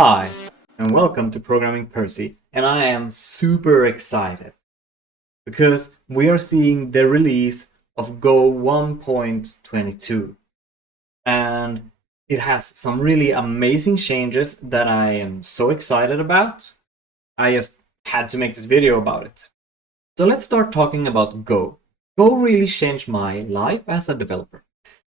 Hi, and welcome to Programming Percy, and I am super excited because we are seeing the release of Go 1.22, and it has some really amazing changes that I am so excited about. I just had to make this video about it. So let's start talking about Go. Go really changed my life as a developer.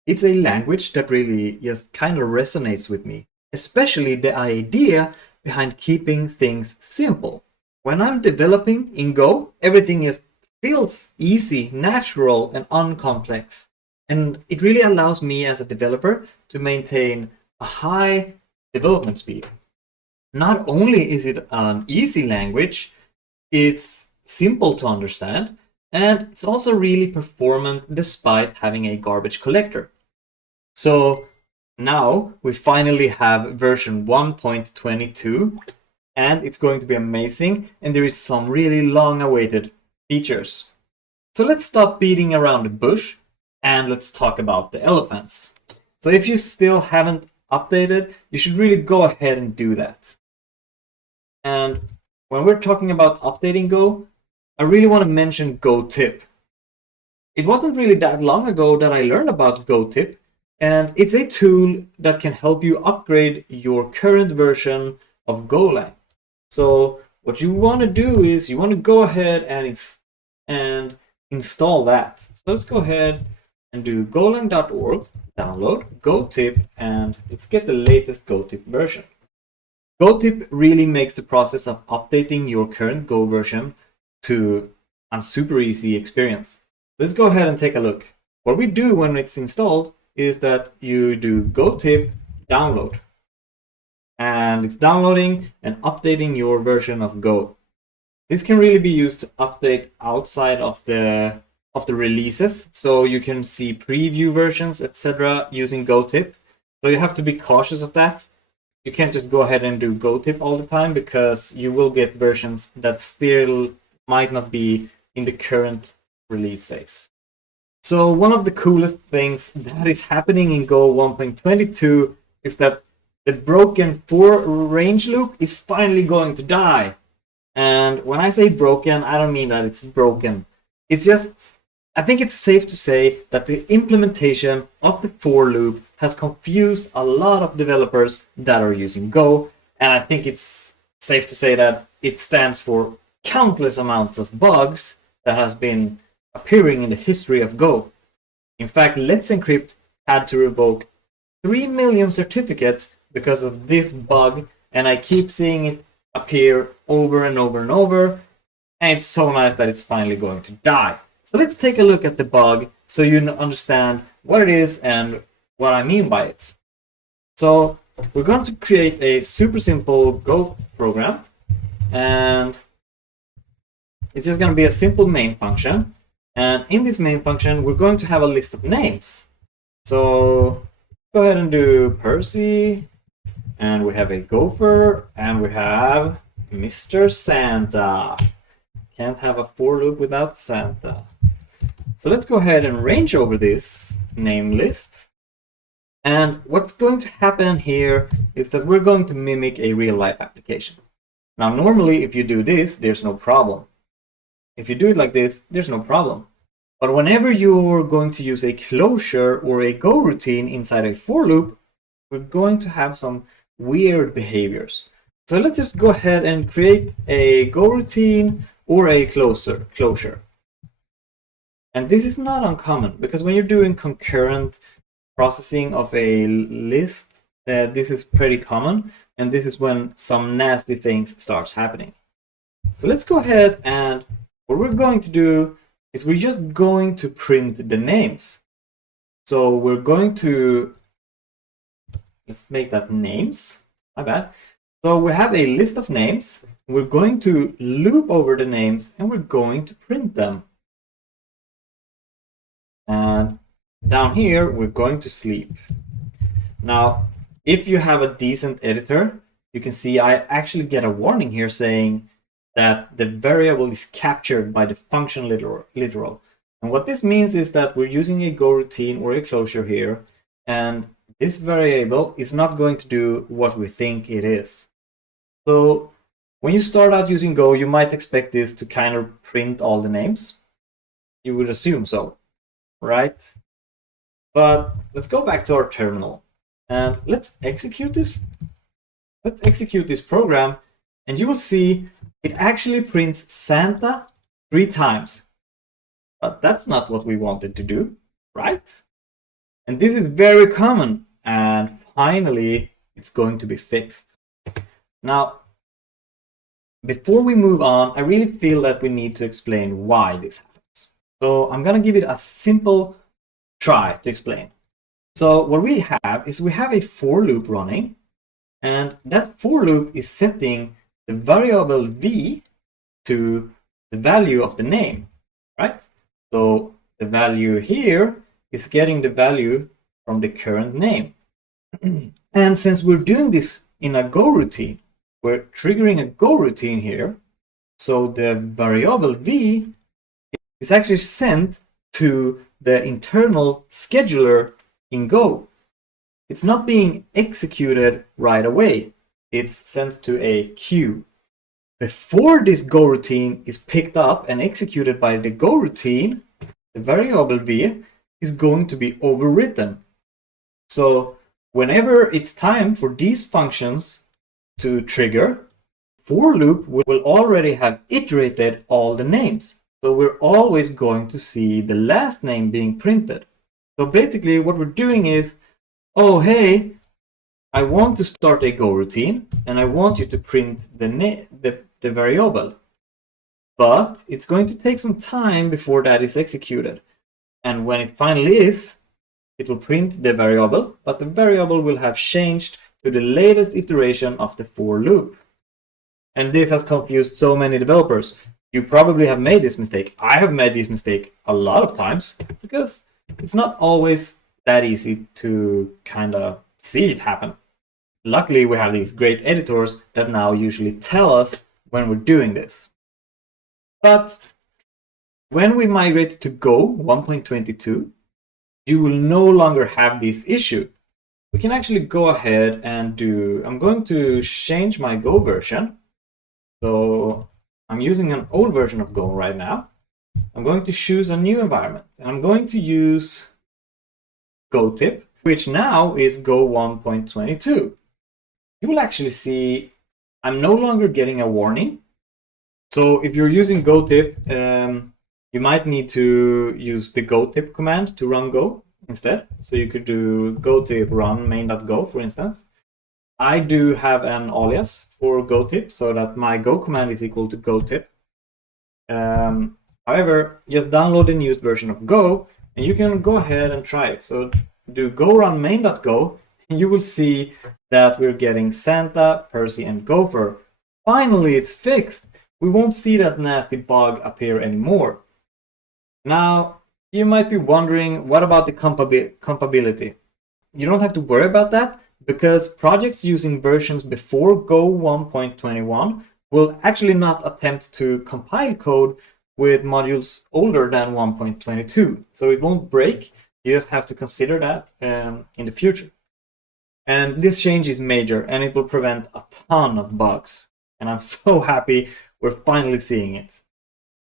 It's a language that really just kind of resonates with me, especially the idea behind keeping things simple. When I'm developing in Go, everything feels easy, natural, and uncomplex. And it really allows me as a developer to maintain a high development speed. Not only is it an easy language, it's simple to understand, and it's also really performant despite having a garbage collector. So now we finally have version 1.22, and it's going to be amazing, and there is some really long-awaited features. So let's stop beating around the bush and let's talk about the elephants. So if you still haven't updated, you should really go ahead and do that. And when we're talking about updating Go, I really want to mention Gotip. It wasn't really that long ago that I learned about Gotip, and it's a tool that can help you upgrade your current version of Golang. So what you want to do is you want to go ahead and install that. So let's go ahead and do golang.org, download Gotip, and let's get the latest Gotip version. Gotip really makes the process of updating your current Go version to a super easy experience. Let's go ahead and take a look. What we do when it's installed is that you do Gotip download, and it's downloading and updating your version of Go. This can really be used to update outside of the releases, so you can see preview versions, etc. using Gotip. So you have to be cautious of that. You can't just go ahead and do Gotip all the time, because you will get versions that still might not be in the current release phase. So one of the coolest things that is happening in Go 1.22 is that the broken for range loop is finally going to die. And when I say broken, I don't mean that it's broken. It's just, I think it's safe to say that the implementation of the for loop has confused a lot of developers that are using Go. And I think it's safe to say that it stands for countless amounts of bugs that has been appearing in the history of Go. In fact, Let's Encrypt had to revoke 3 million certificates because of this bug, and I keep seeing it appear over and over and over, and it's so nice that it's finally going to die. So let's take a look at the bug so you understand what it is and what I mean by it. So we're going to create a super simple Go program, and it's just going to be a simple main function. And in this main function, we're going to have a list of names. So go ahead and do Percy, and we have a gopher, and we have Mr. Santa. Can't have a for loop without Santa. So let's go ahead and range over this name list. And what's going to happen here is that we're going to mimic a real-life application. Now, normally, if you do this, there's no problem. If you do it like this, there's no problem. But whenever you're going to use a closure or a Go routine inside a for loop, we're going to have some weird behaviors. So let's just go ahead and create a Go routine or a closure. And this is not uncommon, because when you're doing concurrent processing of a list, this is pretty common, and this is when some nasty things starts happening. So let's go ahead, and what we're going to do is we're just going to print the names. So we're going to, let's make that names, my bad. So we have a list of names, we're going to loop over the names, and we're going to print them. And down here, we're going to sleep. Now, if you have a decent editor, you can see I actually get a warning here saying that the variable is captured by the function literal. And what this means is that we're using a Go routine or a closure here, and this variable is not going to do what we think it is. So when you start out using Go, you might expect this to kind of print all the names. You would assume so, right? But let's go back to our terminal and let's execute this. Let's execute this program, and you will see it actually prints Santa 3 times. But that's not what we wanted to do, right? And this is very common, and finally it's going to be fixed. Now, before we move on, I really feel that we need to explain why this happens. So I'm going to give it a simple try to explain. So what we have is we have a for loop running, and that for loop is setting the variable v to the value of the name, right? So the value here is getting the value from the current name. And since we're doing this in a Go routine, we're triggering a Go routine here. So the variable v is actually sent to the internal scheduler in Go. It's not being executed right away. It's sent to a queue. Before this Go routine is picked up and executed by the Go routine, the variable v is going to be overwritten. So whenever it's time for these functions to trigger, for loop will already have iterated all the names. So we're always going to see the last name being printed. So basically what we're doing is, oh hey, I want to start a Go routine and I want you to print the variable. But it's going to take some time before that is executed. And when it finally is, it will print the variable, but the variable will have changed to the latest iteration of the for loop. And this has confused so many developers. You probably have made this mistake. I have made this mistake a lot of times because it's not always that easy to kind of see it happen. Luckily, we have these great editors that now usually tell us when we're doing this. But when we migrate to Go 1.22, you will no longer have this issue. We can actually go ahead and do, I'm going to change my Go version. So I'm using an old version of Go right now. I'm going to choose a new environment and I'm going to use Gotip, which now is Go 1.22. You will actually see I'm no longer getting a warning. So if you're using Gotip, you might need to use the Gotip command to run Go instead. So you could do Gotip run main.go, for instance. I do have an alias for Gotip so that my Go command is equal to Gotip. However, just download the newest version of Go and you can go ahead and try it. So do go run main.go and you will see that we're getting Santa, Percy, and Gopher. Finally, it's fixed. We won't see that nasty bug appear anymore. Now, you might be wondering, what about the compatibility? You don't have to worry about that because projects using versions before Go 1.21 will actually not attempt to compile code with modules older than 1.22. So it won't break. You just have to consider that in the future. And this change is major and it will prevent a ton of bugs. And I'm so happy we're finally seeing it.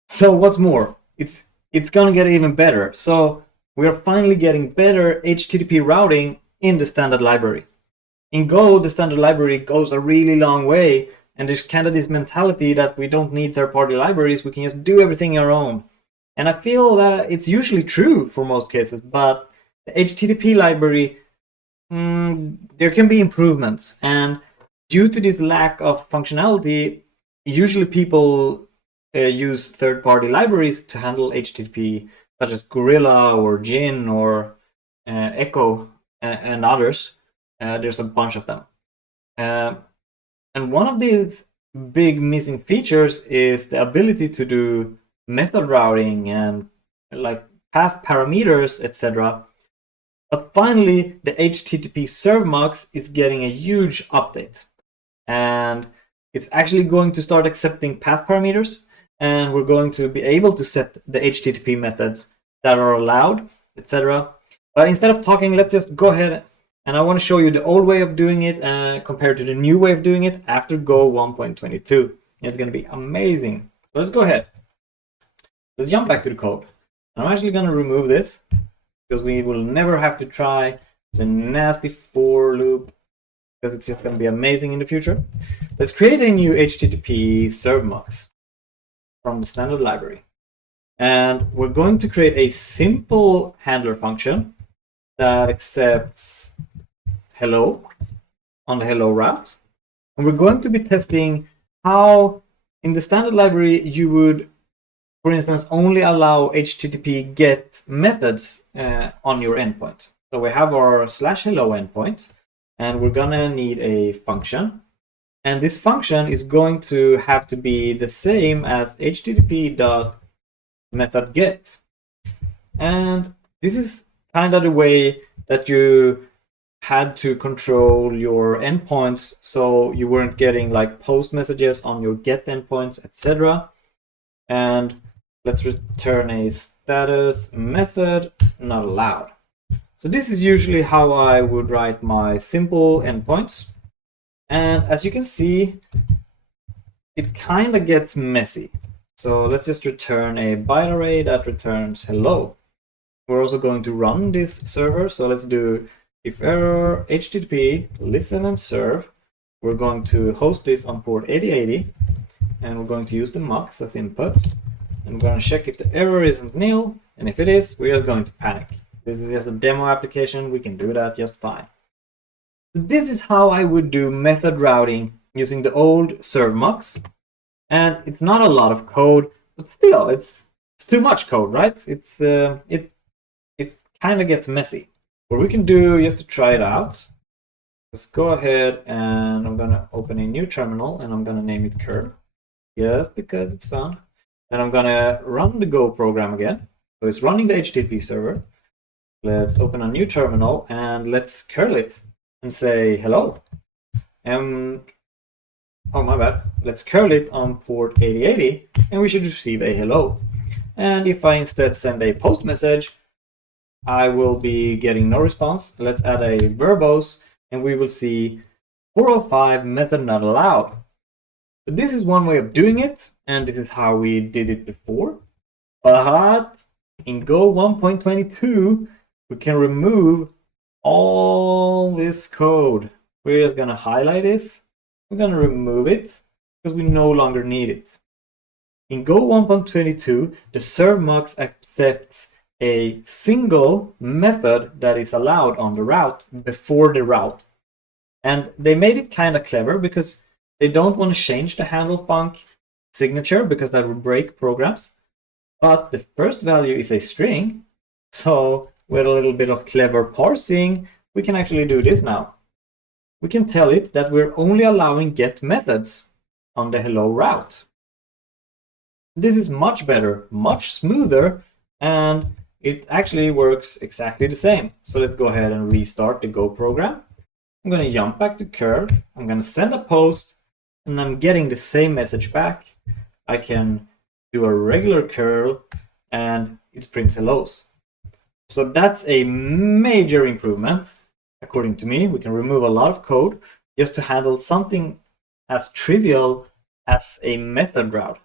So what's more, it's gonna get even better. So we are finally getting better HTTP routing in the standard library. In Go, the standard library goes a really long way, and there's kind of this mentality that we don't need third-party libraries, we can just do everything our own. And I feel that it's usually true for most cases, but the HTTP library, there can be improvements. And due to this lack of functionality, usually people use third-party libraries to handle HTTP, such as Gorilla or Gin or Echo and others. There's a bunch of them. And one of these big missing features is the ability to do method routing and like path parameters, etc. But finally, the HTTP servmux is getting a huge update. And it's actually going to start accepting path parameters, and we're going to be able to set the HTTP methods that are allowed, etc. But instead of talking, let's just go ahead And I want to show you the old way of doing it compared to the new way of doing it after Go 1.22. It's going to be amazing. So let's go ahead. Let's jump back to the code. I'm actually going to remove this because we will never have to try the nasty for loop because it's just going to be amazing in the future. Let's create a new HTTP serve mux from the standard library. And we're going to create a simple handler function that accepts hello on the hello route. And we're going to be testing how in the standard library you would, for instance, only allow HTTP GET methods on your endpoint. So we have our /hello endpoint, and we're gonna need a function. And this function is going to have to be the same as http.methodGet. And this is kind of the way that you had to control your endpoints so you weren't getting like post messages on your get endpoints, etc. And let's return a status method not allowed. So this is usually how I would write my simple endpoints. And as you can see, it kind of gets messy. So let's just return a byte array that returns hello. We're also going to run this server. So let's do if error http listen and serve. We're going to host this on port 8080, and we're going to use the mux as input. And we're going to check if the error isn't nil, and if it is, we're just going to panic. This is just a demo application. We can do that just fine. So this is how I would do method routing using the old serve mux. And it's not a lot of code, but still, it's too much code, right? It kind of gets messy. What we can do just to try it out, let's go ahead and I'm gonna open a new terminal and I'm gonna name it curl, just because it's fun. And I'm gonna run the Go program again. So it's running the HTTP server. Let's open a new terminal and let's curl it and say hello. Oh my bad. Let's curl it on port 8080 and we should receive a hello. And if I instead send a post message, I will be getting no response. Let's add a verbose and we will see 405 method not allowed. But this is one way of doing it, and this is how we did it before. But in Go 1.22, we can remove all this code. We're just gonna highlight this. We're gonna remove it because we no longer need it. In Go 1.22, the serve mux accepts a single method that is allowed on the route before the route. And they made it kind of clever because they don't want to change the handle func signature because that would break programs. But the first value is a string. So with a little bit of clever parsing, we can actually do this now. We can tell it that we're only allowing get methods on the hello route. This is much better, much smoother, and it actually works exactly the same. So let's go ahead and restart the Go program. I'm going to jump back to curl. I'm going to send a post, and I'm getting the same message back. I can do a regular curl, and it prints hellos. So that's a major improvement. According to me, we can remove a lot of code just to handle something as trivial as a method route.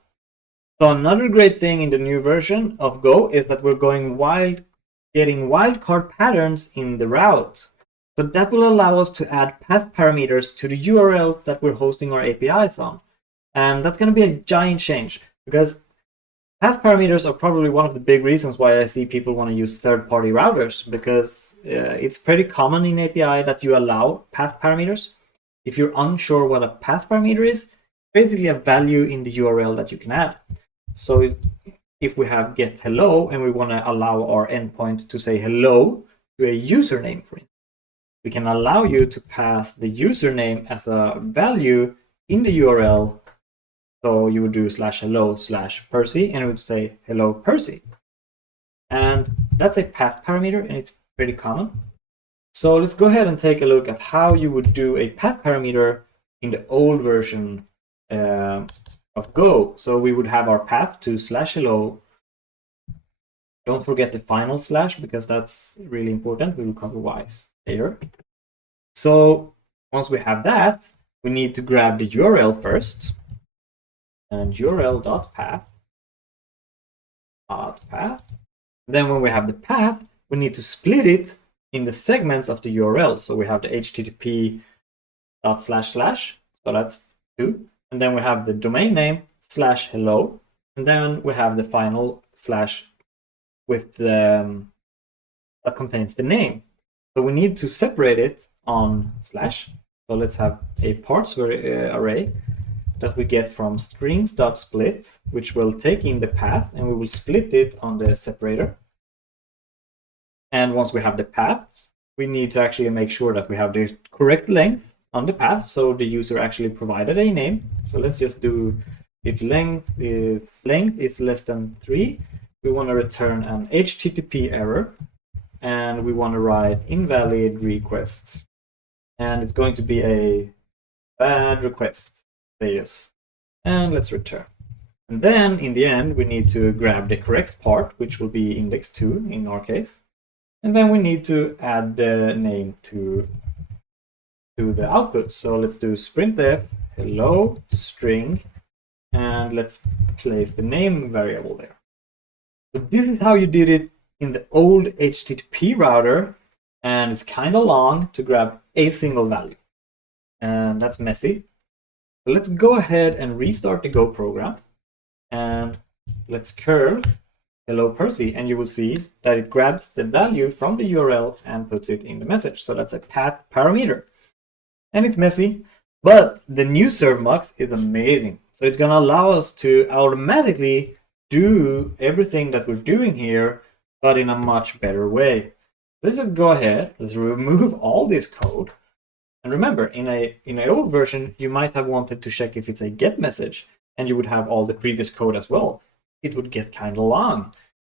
So another great thing in the new version of Go is that we're getting wildcard patterns in the route. So that will allow us to add path parameters to the URLs that we're hosting our APIs on. And that's going to be a giant change because path parameters are probably one of the big reasons why I see people want to use third-party routers, because it's pretty common in API that you allow path parameters. If you're unsure what a path parameter is, basically a value in the URL that you can add. So if we have get hello and we want to allow our endpoint to say hello to a username, for instance, we can allow you to pass the username as a value in the URL. So you would do /hello/Percy and it would say hello Percy. And that's a path parameter and it's pretty common. So let's go ahead and take a look at how you would do a path parameter in the old version of Go. So we would have our path to /hello. Don't forget the final slash because that's really important. We will cover why later. So once we have that, we need to grab the URL first, and url.path. Then when we have the path, we need to split it in the segments of the URL. So we have the http // so that's 2, and then we have the domain name /hello, and then we have the final slash with the that contains the name. So we need to separate it on slash. So let's have a parts array that we get from strings.split, which will take in the path, and we will split it on the separator. And once we have the paths, we need to actually make sure that we have the correct length on the path, so the user actually provided a name. So let's just do if length is less than 3, we want to return an HTTP error, and we want to write invalid request, and it's going to be a bad request status, and let's return. And then in the end, we need to grab the correct part, which will be index 2 in our case, and then we need to add the name to the output. So let's do sprintf hello string, and let's place the name variable there. So this is how you did it in the old HTTP router, and it's kind of long to grab a single value, and that's messy. So let's go ahead and restart the Go program, and let's curl hello Percy, and you will see that it grabs the value from the URL and puts it in the message. So that's a path parameter, and it's messy, but the new servmux is amazing. So it's going to allow us to automatically do everything that we're doing here, but in a much better way. Let's just go ahead, let's remove all this code. And remember, in an old version, you might have wanted to check if it's a get message, and you would have all the previous code as well. It would get kind of long.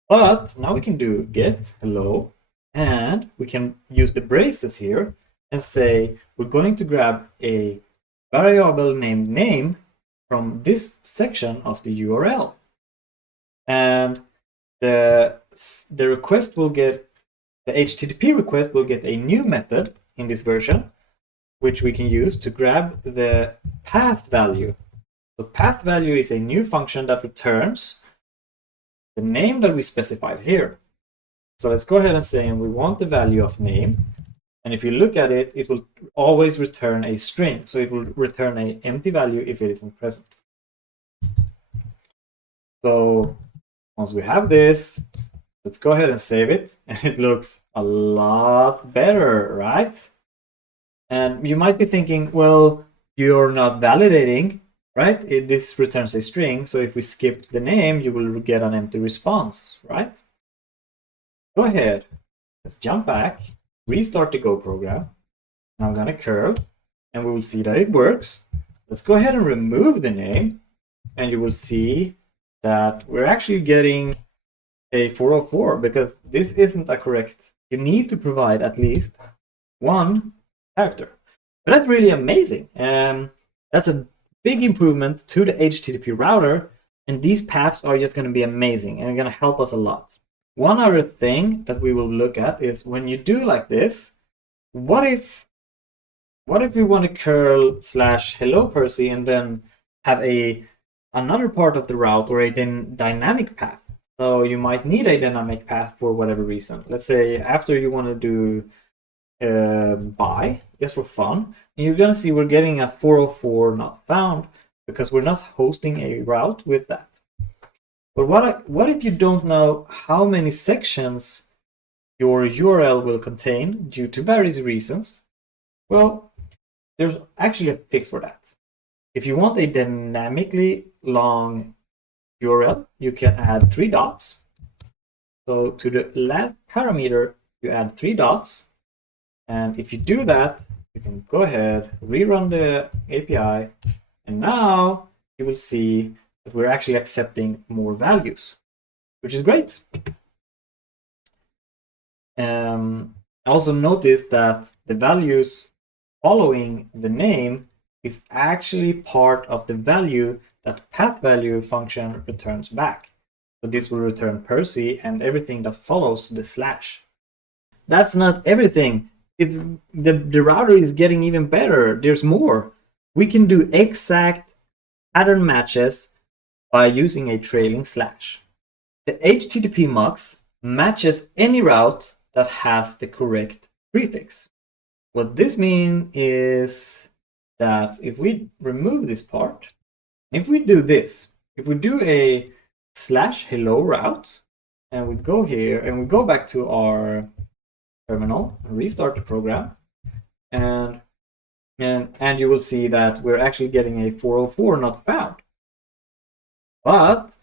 But now we can do get hello, and we can use the braces here and say we're going to grab a variable named name from this section of the URL. And the request will get, the HTTP request will get a new method in this version, which we can use to grab the path value. So path value is a new function that returns the name that we specified here. So let's go ahead and say we want the value of name. And if you look at it, it will always return a string. So it will return an empty value if it isn't present. So once we have this, let's go ahead and save it. And it looks a lot better, right? And you might be thinking, well, you're not validating, right? This returns a string. So if we skip the name, you will get an empty response, right? Go ahead. Let's jump back, restart the Go program. And I'm going to curl, and we will see that it works. Let's go ahead and remove the name, and you will see that we're actually getting a 404 because this isn't a correct. You need to provide at least one character. But that's really amazing. That's a big improvement to the HTTP router, and these paths are just going to be amazing and going to help us a lot. One other thing that we will look at is when you do like this, what if we want to curl /hello Percy and then have another part of the route or a dynamic path? So you might need a dynamic path for whatever reason. Let's say after you want to do buy, just for fun, and you're going to see we're getting a 404 not found because we're not hosting a route with that. But what if you don't know how many sections your URL will contain due to various reasons? Well, there's actually a fix for that. If you want a dynamically long URL, you can add 3 dots. So to the last parameter, you add 3 dots. And if you do that, you can go ahead, rerun the API, and now you will see that we're actually accepting more values, which is great. Also notice that the values following the name is actually part of the value that path value function returns back. So this will return Percy and everything that follows the slash. That's not everything. it's the router is getting even better. There's more. We can do exact pattern matches by using a trailing slash. The HTTP mux matches any route that has the correct prefix. What this means is that if we remove this part, if we do this, if we do a /hello route, and we go here and we go back to our terminal and restart the program, and you will see that we're actually getting a 404 not found. But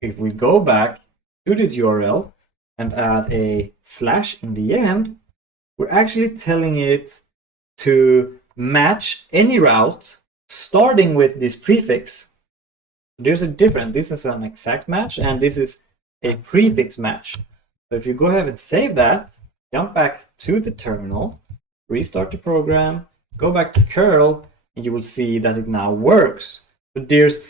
if we go back to this URL and add a slash in the end, we're actually telling it to match any route starting with this prefix. There's a difference. This is an exact match and this is a prefix match. So if you go ahead and save that, jump back to the terminal, restart the program, go back to curl, and you will see that it now works. So there's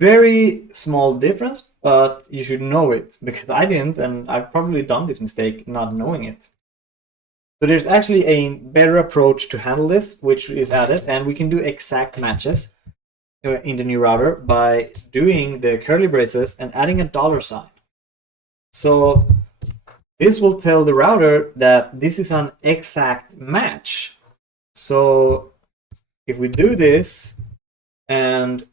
very small difference, but you should know it, because I didn't, and I've probably done this mistake not knowing it. So there's actually a better approach to handle this, which is added, and we can do exact matches in the new router by doing the curly braces and adding a $sign. So this will tell the router that this is an exact match. So if we do this, and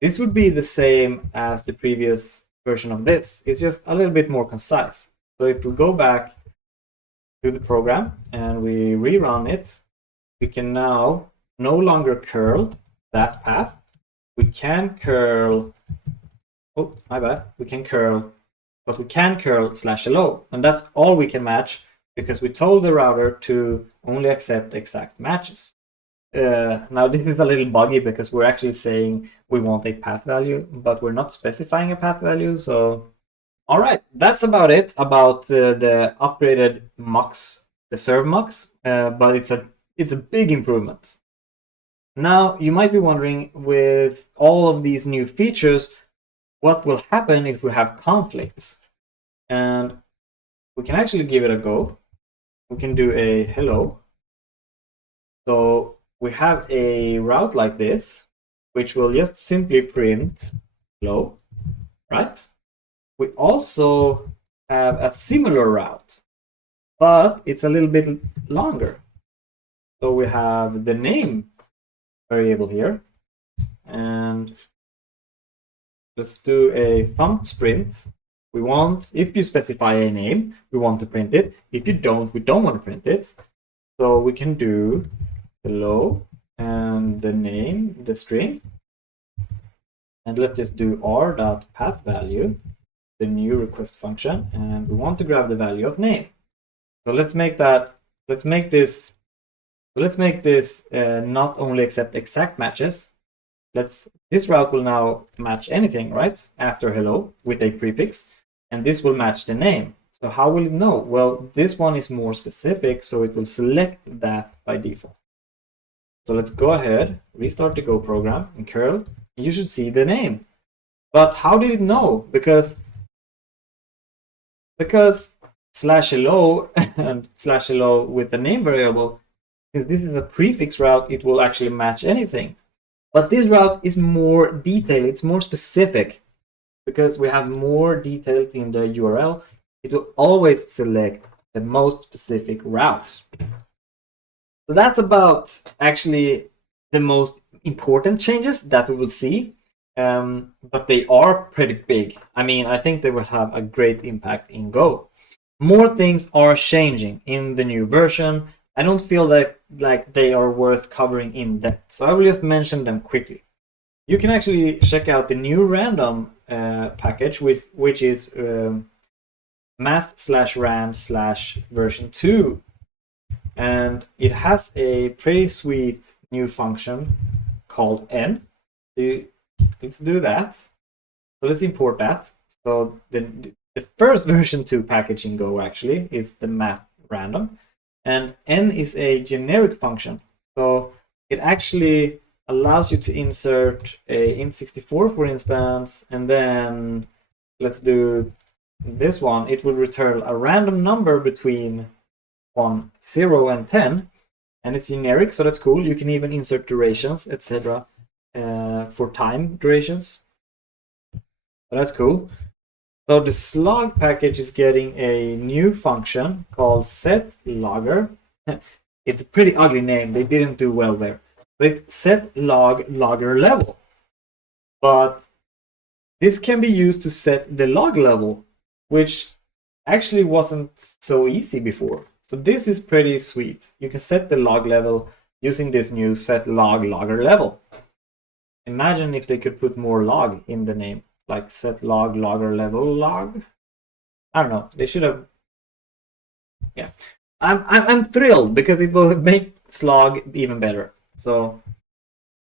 this would be the same as the previous version of this, it's just a little bit more concise. So if we go back to the program and we rerun it, we can now no longer curl that path. We can curl, oh, my bad, we can curl, but we can curl /hello, and that's all we can match, because we told the router to only accept exact matches. Now this is a little buggy because we're actually saying we want a path value, but we're not specifying a path value. So all right, that's about it about the upgraded mux, the serve mux, but it's a big improvement. Now you might be wondering, with all of these new features, what will happen if we have conflicts? And we can actually give it a go. We can do a hello. So we have a route like this, which will just simply print hello, right? We also have a similar route, but it's a little bit longer. So we have the name variable here, and let's do a thumbs print. We want, if you specify a name, we want to print it. If you don't, we don't want to print it. So we can do hello and the name, the string, and let's just do r.pathValue, the new request function, and we want to grab the value of name. So let's make this not only accept exact matches. This route will now match anything, right, after hello with a prefix, and this will match the name. So how will it know? Well, this one is more specific, so it will select that by default. So let's go ahead, restart the Go program and curl, and you should see the name. But how did it know? Because /hello and /hello with the name variable, since this is a prefix route, it will actually match anything. But this route is more detailed, it's more specific, because we have more detail in the URL. It will always select the most specific route. So that's about actually the most important changes that we will see, but they are pretty big. I mean, I think they will have a great impact in Go. More things are changing in the new version. I don't feel that like they are worth covering in depth, so I will just mention them quickly. You can actually check out the new random package, which is math/rand/version2. And it has a pretty sweet new function called n. Let's do that. So let's import that. So the first version 2 package in Go actually is the math random, and n is a generic function. So it actually allows you to insert a int64, for instance, and then let's do this one. It will return a random number between on 0 and 10, and it's generic, so that's cool. You can even insert durations, etc. For time durations. So that's cool. So the slog package is getting a new function called setLogger. It's a pretty ugly name. They didn't do well there. But it's setLogger level. But this can be used to set the log level, which actually wasn't so easy before. So this is pretty sweet. You can set the log level using this new setLogger level. Imagine if they could put more log in the name, like setLogger level log. I don't know. They should have. Yeah, I'm thrilled because it will make slog even better. So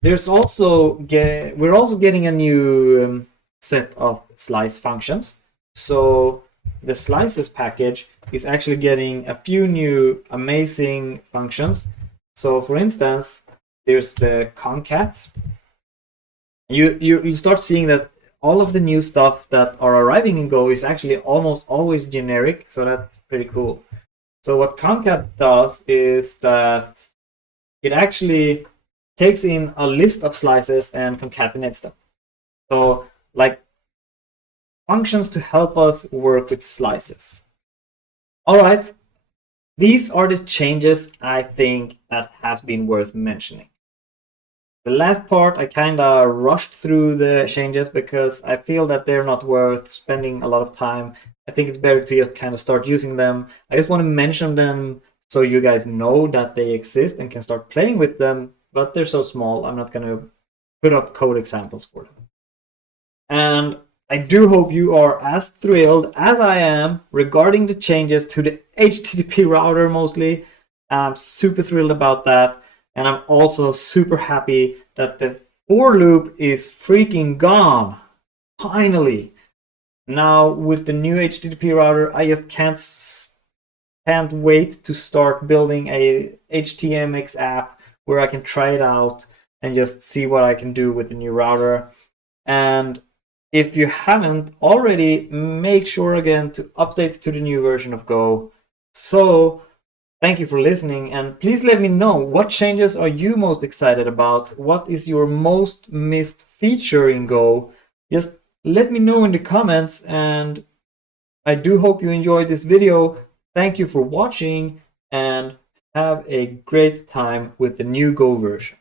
there's also we're also getting a new set of slice functions. So the slices package is actually getting a few new amazing functions. So for instance, there's the concat. You start seeing that all of the new stuff that are arriving in Go is actually almost always generic, so that's pretty cool. So what concat does is that it actually takes in a list of slices and concatenates them. So like functions to help us work with slices. All right, these are the changes I think that has been worth mentioning. The last part, I kind of rushed through the changes because I feel that they're not worth spending a lot of time. I think it's better to just kind of start using them. I just want to mention them so you guys know that they exist and can start playing with them, but they're so small, I'm not going to put up code examples for them. And I do hope you are as thrilled as I am regarding the changes to the HTTP router mostly. I'm super thrilled about that. And I'm also super happy that the for loop is freaking gone. Finally. Now with the new HTTP router, I just can't wait to start building a HTMX app where I can try it out and just see what I can do with the new router. And if you haven't already, make sure again to update to the new version of Go. So thank you for listening, and please let me know what changes are you most excited about. What is your most missed feature in Go? Just let me know in the comments, and I do hope you enjoyed this video. Thank you for watching, and have a great time with the new Go version.